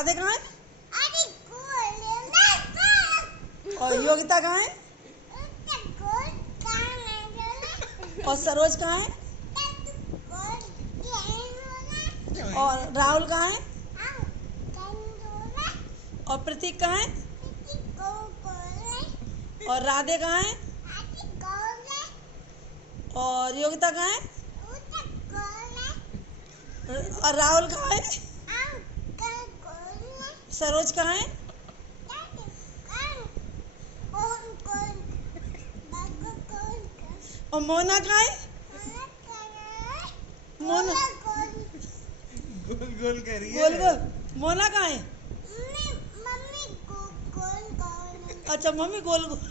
राधे कहाँ है? और योगिता कहाँ है? और सरोज कहाँ है? और राहुल कहाँ है? और प्रतीक कहाँ है? और राधे कहाँ है? और योगिता कहाँ है? और राहुल कहाँ है? सरोज कहाँ है? और मोना कहाँ है? मोना गोल गोल कर रही है। गोल गोल। मोना कहाँ है? अच्छा मम्मी गोल गोल।